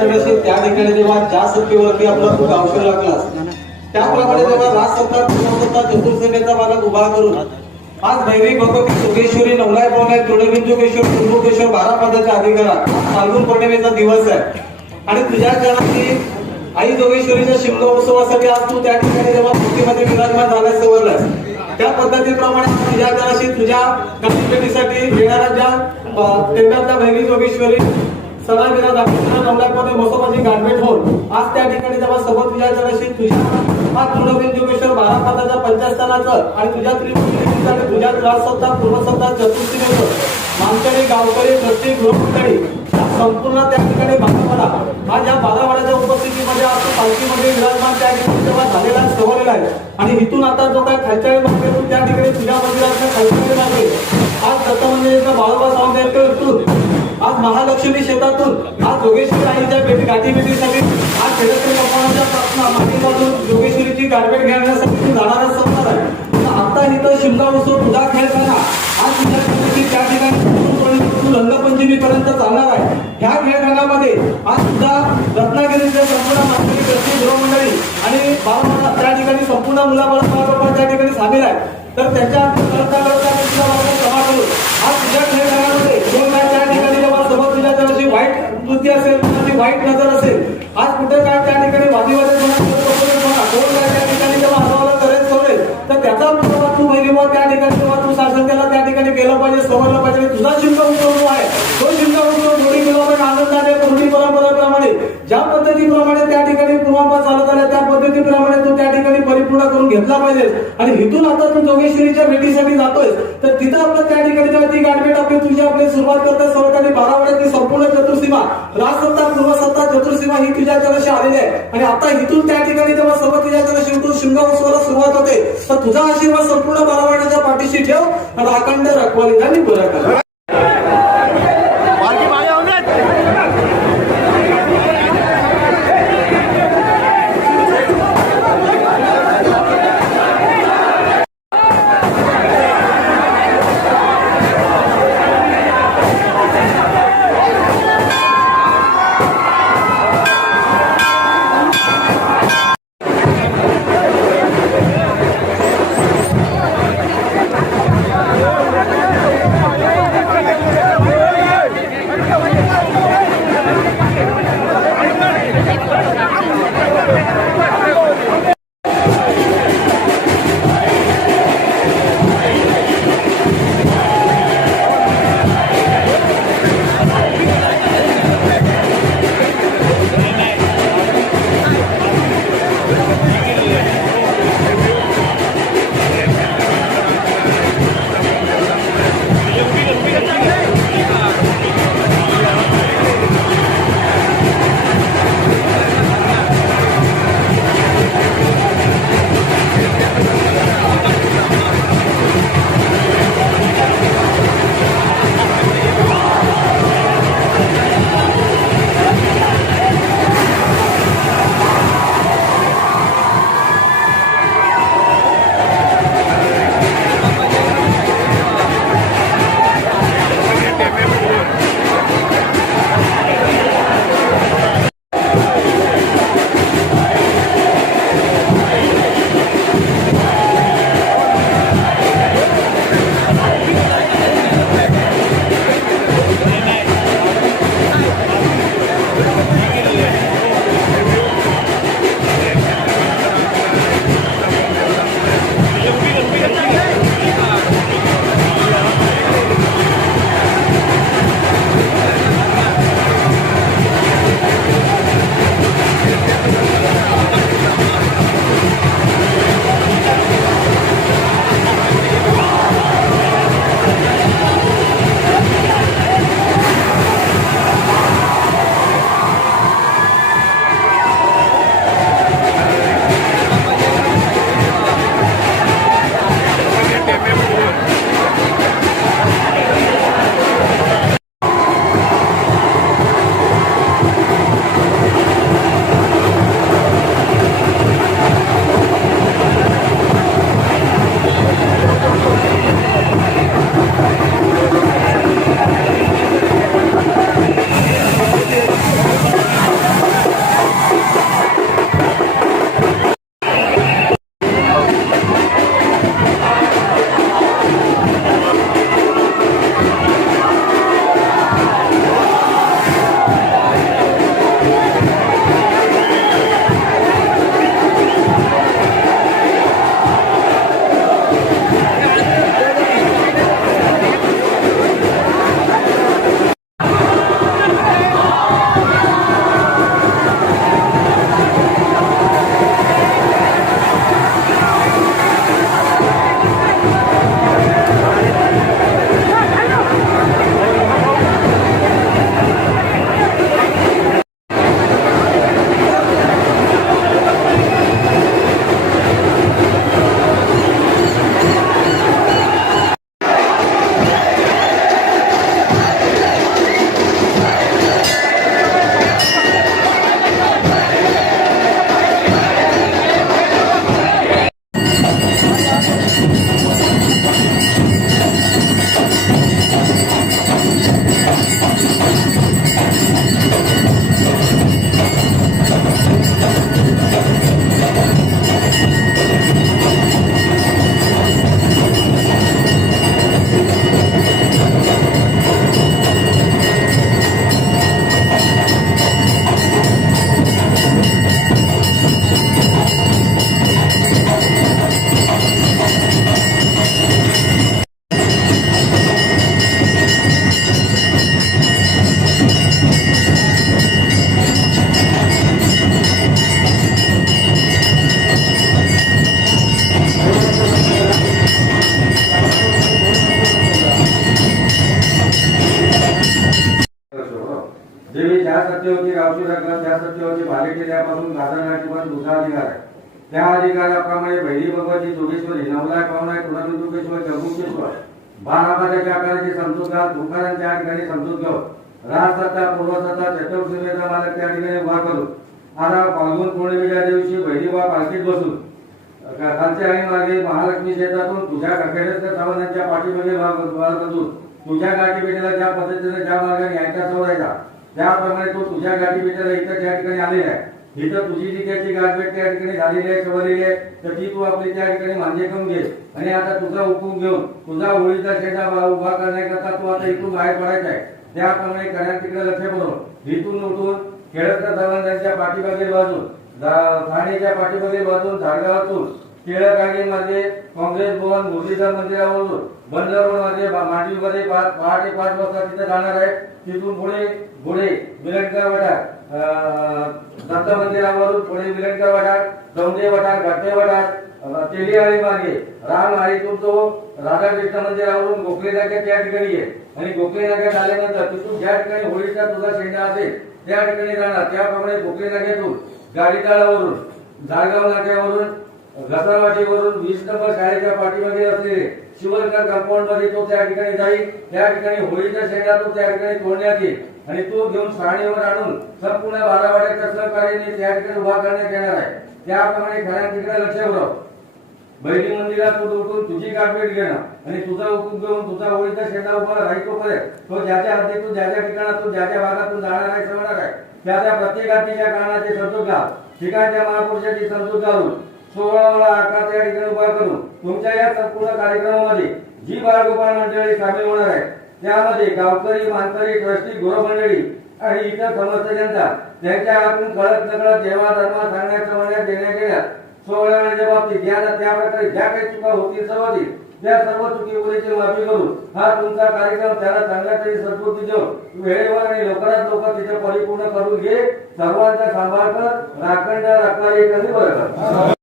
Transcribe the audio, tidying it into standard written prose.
तुझ्याकडे त्या ठिकाणी जेव्हा ज्या सत्तेवरती आपला तू गावशे लागलास त्याप्रमाणे जेव्हा राजसत्ता पूर्णसत्ता चतुर्सेनेचा भागात उभा करून आज भैरी भगवती जोगेश्वरी नवलाय पवनाय तृणबिंदुकेश्वर कुंभकेश्वर 12 पदाच्या अधिकारात फाल्गुन पौर्णिमेचा दिवस आहे आणि तुझ्या घराची आई जोगेश्वरीच्या शिमगा उत्सवासाठी आज तू त्या ठिकाणी जेव्हा मूर्तीमध्ये विराजमान झाल्यास सवरलास त्या पद्धतीप्रमाणे तुझ्या घराशी तुझ्या गणपतीसाठी येणाऱ्या ज्या तेवढ्यातल्या भैरी जोगेश्वरी सणाविरा दाखवताना नवलापणे मसोबाची गाठभेट होऊन आज त्या ठिकाणी जेव्हा सोबत तुझ्या घराशी तुझ्या हा तृणबिंदुकेश्वर 12 पदाच्या पंचस्थानाचं आणि तुझ्या त्रिमूर्तीचं आणि तुझ्या त्राससत्ता पूर्वसत्ता चतुर्थीनेचं मानकरी गावकरी प्रत्येक गृहमंडळी संपूर्ण त्या ठिकाणी बारावाडा आज या बारावाड्याच्या उपस्थितीमध्ये आज पालखीमध्ये विराजमान त्या ठिकाणी जेव्हा झालेला सवरलेला आहे आणि इथून आता जो काय खालच्या मार्गे त्या ठिकाणी तुझ्या मंदिराच्या खालच्या मार्गे आज दत्त मंदिराचा बाळोबा स्वामी इथून आज महालक्ष्मी शेतातून आज जोगेश्वरी आईच्या गाठी भेटीसाठी आज शेतकरी कंपन्यांच्या मातीमधून जोगेश्वरीची गाठभेट घेण्यासाठी तू जाणारा सफर आहे आता इथं शिमगा उत्सव तुझा खेळताना आज तुझ्या त्या ठिकाणी रंगपंचमी पर्यंत चालणार आहे ह्या खेळखानामध्ये आज सुद्धा रत्नागिरीचे संपूर्ण नागरिक प्रत्येक गृहमंडळी आणि बाळामाता त्या ठिकाणी संपूर्ण मुलाबाळा त्या ठिकाणी सामील आहे तर त्याच्या करता जमा करून आज तुझ्या खेळखानामध्ये दोन मॅच त्या ठिकाणी जेव्हा सोबत तुझ्या त्याची वाईट वृत्ती असेल तुझी वाईट नजर असेल आज कुठे काय त्या ठिकाणी वादीवादी कोण काय त्या ठिकाणी जेव्हा हरवाला करायचं सोडेल तर त्याचा तू महिला त्या ठिकाणी जेव्हा तू शासन त्याला त्या ठिकाणी केलं पाहिजे समजलं पाहिजे तुझा शिमगा उत्सव आहे तो शिमगा उत्सव जोडी केला आनंदाने पूर्वी परंपरेप्रमाणे ज्या पद्धतीप्रमाणे त्या ठिकाणी पूर्वापार चालत आल्या त्या पद्धतीप्रमाणे तू त्या ठिकाणी परिपूर्ण करून घेतला पाहिजे आणि इथून आता तू जोगेश्वरीच्या भेटीसाठी जातोय तर तिथं आपलं त्या ठिकाणी जेव्हा ती गाठभेट आपली सुरुवात करतात सर्वकाही बारावाड्याची संपूर्ण चतुर्सीमा राजसत्ता पूर्वसत्ता चतुर्सीमा ही तुझ्या जगाशी आलेली आहे आणि आता इथून त्या ठिकाणी जेव्हा सर्व तुझ्या जगाशी शिमगा उत्सवाला सुरुवात होते तर तुझा आशीर्वाद संपूर्ण बारावाड्याच्या पाठीशी ठेव आणि अखंड रखवाली आणि बरा कर सत्यवती गावची त्या सत्यवती बालेकिल्ल्यापासून गाजरघाटीपर्यंत तुझा अधिकार आहे. त्या अधिकाराप्रमाणे भैरी भगवती जोगेश्वरी नवलाय पावनाय कुणबिंदुकेश्वर जगुकेश्वर बाराबाच्या आकाराची समजूत घाल तुकाराम त्या ठिकाणी समजूत घेऊ. राजसत्ता पूर्वसत्ता चतुर्सीमेचा मालक त्या ठिकाणी उभा करू. आता फाल्गुन पौर्णिमेच्या दिवशी भैरीबा पालखीत बसून खालच्या आणि मागे महालक्ष्मी क्षेत्रातून तुझ्या अखेरच्या सावंतांच्या पाठीमागे बसून तुझ्या गाठीपेठेला ज्या पद्धतीने ज्या मार्गाने यायचा सोडायचा त्याप्रमाणे तो तुझ्या गाठीपेठेला इथं त्या ठिकाणी आलेला आहे. इथं तुझी जी त्याची गाठभेट त्या ठिकाणी झालेली आहे सवरलेली आहे तर ती तू आपली त्या ठिकाणी मान्य करून घे. आणि आता तुझा हुकूम घेऊन तुझा होळीचा शेंडा उभा करण्याकरता तू आता इथून बाहेर पडायचा आहे. त्याप्रमाणे करण्यात तिकडे लक्ष करून इथून उठून केळकर सावंतांच्या पाठीमागे बाजून ठाणेच्या पाठीमागे बाजून झाडगावातून टिळकागी मध्ये काँग्रेस भवन मुरलीधर मंदिरावरून बंद रोड मध्ये मांडवीमध्ये पहाटे 5 वाजता तिथे जाणार आहे. तिथून पुढे विलंडकर वठार दत्त मंदिरावरून पुढे विलंडकर वठार चौंदे वठार गट्टे वठार तेलियाळी मार्गे राम आळीतून तो राधाकृष्ण मंदिरावरून गोखले नाक्यात त्या ठिकाणी आहे. आणि गोखले नाक्यात आल्यानंतर तिथून ज्या ठिकाणी होळीचा तुझा शेंडा असेल त्या ठिकाणी जाणार. त्याप्रमाणे गोखले नाक्यातून गाडीताळावरून जाळगाव नाक्यावरून घसरवाटीवरून 20 नंबर शाळेच्या पाठीमागे असलेले शिवलकर कंपाऊंड मध्ये तो त्या ठिकाणी जाईल. त्या ठिकाणी होळीचा शेंडा तो त्या ठिकाणी तोडण्यात येईल आणि तो घेऊन साणीवर आणून संपूर्ण बारावाड्याच्या सहकार्याने त्या ठिकाणी उभा करण्यात येणार आहे. त्याप्रमाणे खऱ्या तिकडे लक्ष ठेवा. बैरी मंदिरात उठून तुझी गाठभेट घेणं आणि तुझा हुकूम घेऊन तुझा होळीचा शेंडा उभा राहायचोपर्यंत तो ज्याच्या हद्दीतून ज्याच्या ठिकाणातून ज्याच्या भागातून जाणार आहे समजणार आहे त्या प्रत्येक हद्दीच्या कारणाचे समजूत घाल. ठिकाणच्या महापुरुषाची समजूत घालून 16 आकडा त्या ठिकाणी उभा करून तुमच्या या संपूर्ण कार्यक्रमामध्ये जी बाळगोपाळ मंडळी सामील होणार आहे त्यामध्ये गावकरी मानकरी ट्रस्टी गृहमंडळी आणि इतर समस्त जनता त्यांच्या हातून कळत नकळत देवा धर्मा सांगण्यात समजण्यात देण्यात गेल्या 16 बाबतीत त्या प्रकारे ज्या काही चुका होतील सर्वाधिक त्या सर्व चुकीवरीची माफी करून हा तुमचा कार्यक्रम त्याला चांगल्या तरी सद्बुद्धी देऊन वेळेवर आणि लवकरात लवकर तिथे परिपूर्ण करून घे. सर्वांचा सांभाळ कर. राखण राखणारे कधी बरं कर.